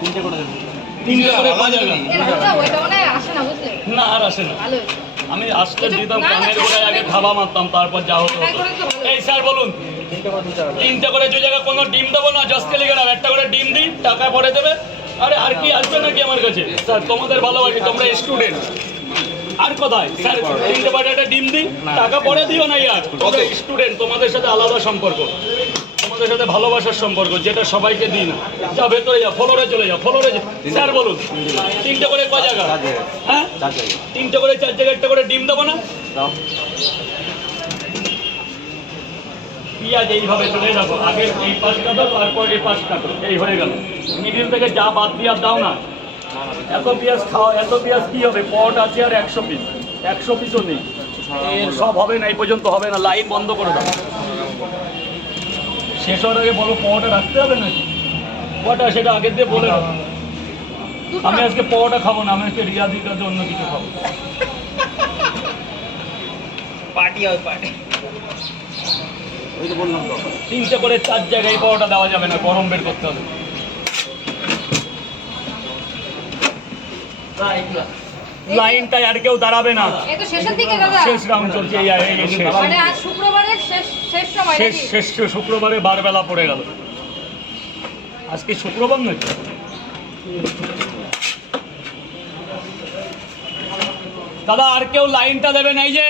তিনটে করে দেবেন। তিনটে করে পাওয়া যাবে না, আর আসে না। আমি আসতে দিতাম কানের গোড়ায়, আগে থাবা মারতাম, তারপর যা হতো হতো। এই স্যার বলুন, তিনটে করে যে জায়গায় কোনো ডিম দেবো না, জাস্ট টেলিগ্রাম একটা করে ডিম দিই, টাকা পরে দেবে। আরে আর কি আসবে নাকি আমার কাছে? স্যার তোমাদের ভালোবাসি, তোমরা স্টুডেন্ট। আর কোথায় স্যার তিনটে বারে একটা ডিম দিই, টাকা পরে দিও না ইয়ার। তোমরা স্টুডেন্ট, তোমাদের সাথে আলাদা সম্পর্ক, তোমাদের সাথে ভালোবাসার সম্পর্ক, যেটা সবাইকে দিই না। যাও ভেতরে যাও, ফ্লোরে চলে যাও, ফ্লোরে যাও। স্যার বলুন, তিনটে করে ক জায়গা? হ্যাঁ, তিনটে করে 4 জায়গায় একটা করে ডিম দেবো না? পিঁয়াজ এইভাবে চলে যাবো, আগে এই পাশ কাটো, তারপর এই পাশ কাটো, এই হয়ে গেল। মিডিল থেকে যা বাদ দিয়ে দাও না। এত পেঁয়াজ খাওয়া, এত পেঁয়াজ কি হবে? পট আছে আর 100 পিস, 100 পিসও নেই। এর সব হবে না, এই পর্যন্ত হবে না, লাইন বন্ধ করে দাও। শেষ হওয়ার আগে বলো পটা রাখতে হবে নাকি? পটা সেটা আগের দিয়ে বলে দাও। আমি আজকে পটা খাবো না, আমি আজকে রিয়াজির কাছে অন্য কিছু খাবো। পার্টি হবে, পার্টি। ওই তো বললাম তো, তিনটে করে 4 জায়গায় এই পাওয়াটা দেওয়া যাবে না, গরম বের করতে হবে। লাইনটা আর কেউ দাঁড়াবে না, শেষ রাউন্ড চলছে। শেষ শুক্রবারে বারবেলা পড়ে গেল। আজকে শুক্রবার নাকি? দাদা আর কেউ লাইনটা দেবে না, এই যে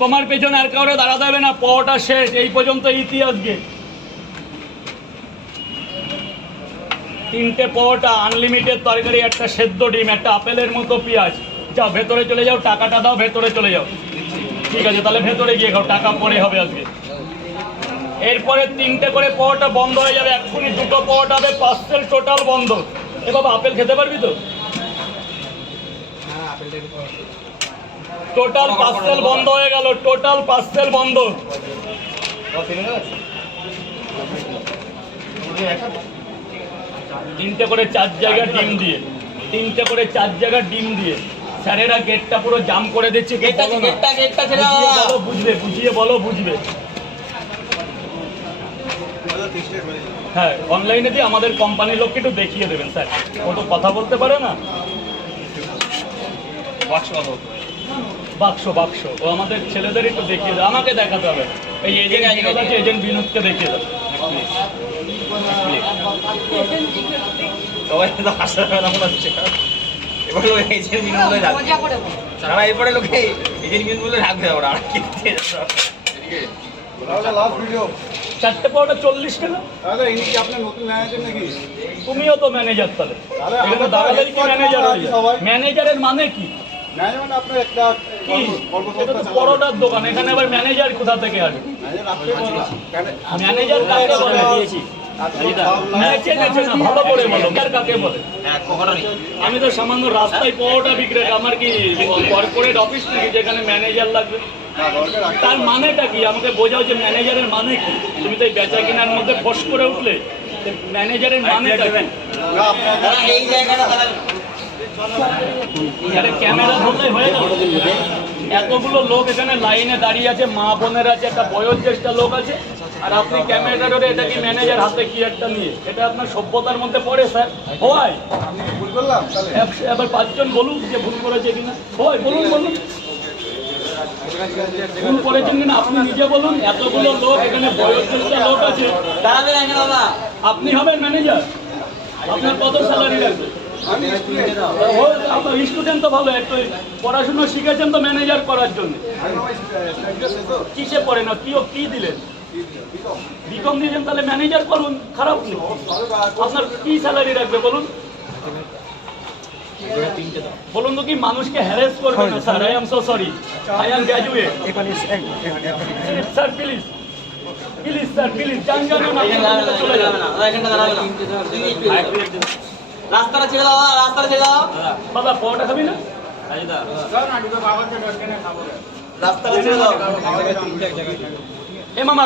তোমার পেছনে আর কাউরে দাঁড়াতে হবে না, পটা শেষ, এই পর্যন্ত ইতিহাস গে। তিনটে পটা, আনলিমিটেড তরকারি, একটা সেদ্ধ ডিম, একটা আপেলের মতো পেঁয়াজ। যাও ভেতরে চলে যাও, টাকাটা দাও, ভেতরে চলে যাও। ঠিক আছে, তাহলে ভেতরে গিয়ে খাও, টাকা পরে হবে আজকে। এরপরে তিনটে করে পটা বন্ধ হয়ে যাবে, এক্ষুনি 2টো পট হবে, পার্সেল টোটাল বন্ধ। এ বাবা আপেল খেতে পারবি তো? টোটাল পার্সেল বন্ধ হয়ে গেল, টোটাল পার্সেল বন্ধ। তিনটে করে 4 জায়গা ডিম দিয়ে, তিনটে করে 4 জায়গা ডিম দিয়ে স্যারেরা গেটটা পুরো জাম করে দিচ্ছে। বুঝবে, বুঝিয়ে বলো, বুঝবে। হ্যাঁ, অনলাইনে দিয়ে আমাদের কোম্পানির লোককে একটু দেখিয়ে দেবেন স্যার, ও তো কথা বলতে পারে না। বাক্স বাক্স ও আমাদের ছেলেদের একটু দেখিয়ে দেবে, আমাকে দেখাতে হবে। এই এজেন্ট আছে, এজেন্ট বিনোদকে দেখিয়ে দেবে। সবাই তো হাসার কথা মনে হচ্ছে। এবার লোক এজেন্ট বিনোদ বলে রাখবে, সারা এরপরে লোকে এজেন্ট বিনোদ বলে রাখবে। ওরা আর কি 4টে পাওয়াটা 40 টাকা। তুমিও তো ম্যানেজার, তাহলে এখানে দাঁড়ালেই কি ম্যানেজার হয়ে যায়? ম্যানেজারের মানে কি? পরোটার দোকান, এখানে আবার ম্যানেজার কোথা থেকে আসবে? ম্যানেজার কাকে বলে? ভালো করে বলো, কাকে বলে? আমি তো সামান্য রাস্তায় পরোটা বিক্রেতা, আমার কি কর্পোরেট অফিস নাকি যেখানে ম্যানেজার লাগবে? তার মানেটা কি আমাকে বোঝাও, যে ম্যানেজারের মানে কি? তুমি তো এই বেচা কেনার মধ্যে ফস করে উঠলে, ম্যানেজারের মানে এই জায়গাটা ক্যামেরা ধরলে হয়ে গেল। এতগুলো লোক এখানে লাইনে দাঁড়িয়ে আছে, মা বোনের আছে, একটা বয়োজ্যেষ্ঠ লোক আছে, আর আপনি ক্যামেরা ধরে এটা কি ম্যানেজার হাতে কি একটা নিয়ে? এটা আপনার সভ্যতার মধ্যে পড়ে স্যার? হয় ভুল করলাম, এবার 5 জন বলুন যে ভুল করেছে কিনা। হয় বলুন, বলুন ভুল করেছেন কিনা, আপনি নিজে বলুন। এতগুলো লোক এখানে বয়োজ্যেষ্ঠ লোক আছে, আপনি হবেন ম্যানেজার? আপনার কত স্যালারি লাগবে? আপনার স্টুডেন্ট তো ভালো, একটু পড়াশুনো শিখেছেন তো ম্যানেজার করার জন্য। কিসে পড়ে না, কি দিলেন? বিকম দিয়েছেন, তাহলে ম্যানেজার করুন, খারাপ নেই। আপনার কি স্যালারি রাখবে বলুন? বলুন তো, কি মানুষকে হ্যারেস করবে না sir? I am so sorry, I am graduate sir, please please sir, please যান যান, চলে যাবে না, রাস্তাটা ছেড়ে দাও, রাস্তাটা ছেড়ে দাও। বাবা পরোটা খাবি না? রাস্তাটা ছেড়ে দাও। এ মামা